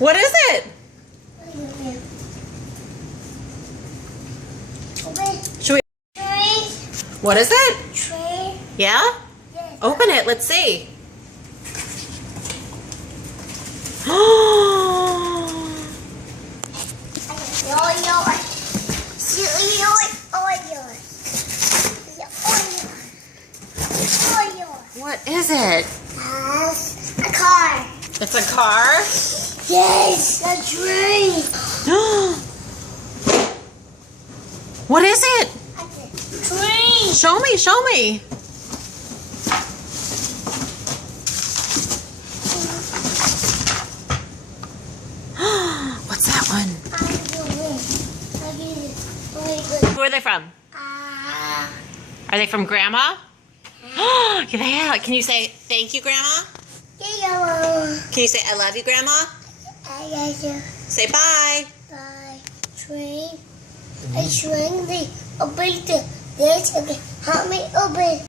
What is it? Should we? What is it? Tree. Yeah? Yes. Open it. Let's see. What is it? A car. It's a car? Yes, a tree. What is it? Tree. Show me, show me. What's that one? Who are they from? Are they from Grandma? Yeah. Can you say thank you, Grandma? Can you say I love you, Grandma? Say bye. Tree. I swing the open the this. Help me open.